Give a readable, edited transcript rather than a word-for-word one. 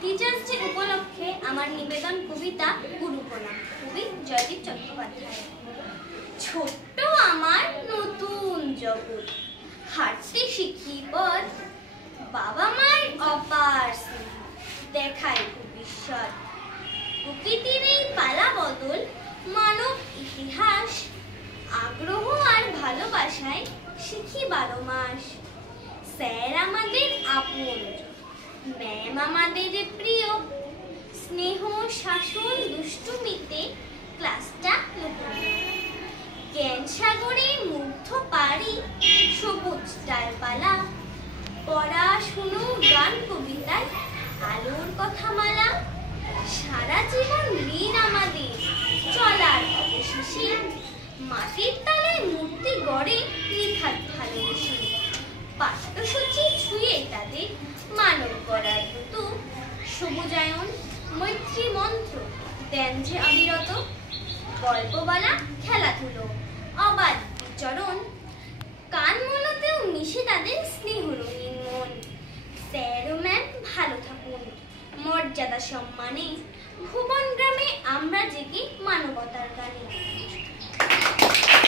Teachers day উপলক্ষে আমার নিবেদন কবিতা গুরুপ্রণাম, কবি জয়দীপ চট্টোপাধ্যায়। ছোট্ট আমার নতুন জগৎ, হাঁটতে শিখি পথ, বাবা মার অপার স্নেহ দেখায় ভবিষ্যৎ। প্রকৃতির এই পালা বদল, মানব ইতিহাস, আগ্রহ আর ভালোবাসায় শিখি 12 মাস। স্যার আমাদের আপন, ম্যাম আমাদের প্রিয়, স্নেহ শাসন দুষ্টুমিতে ক্লাসটা লোভনীয়। জ্ঞান সাগরে মুগ্ধ পারি সবুজ ডালপালা, পড়াশুনো গান কবিতায় আলোর কথামালা। সারা জীবন ঋণ আমাদের, চলার অবশেষে মাটির তালে মূর্তি গড়ে নিখাত ভালোবেসে। পাঠ্যসূচি ছুঁয়ে তাদের মানব গড়ার ব্রত, সবুজায়ন মৈত্রী মন্ত্র দেন যে অবিরত। গল্প বলা, খেলাধুলো, অবাধ বিচরণ, কান মনতেও মিশে তাদের স্নেহ রঙিন মন। স্যার ও ম্যাম ভালো থাকুন, মর্যাদা সম্মানে ভুবন গ্রামে আমরা জেগে মানবতার গানে।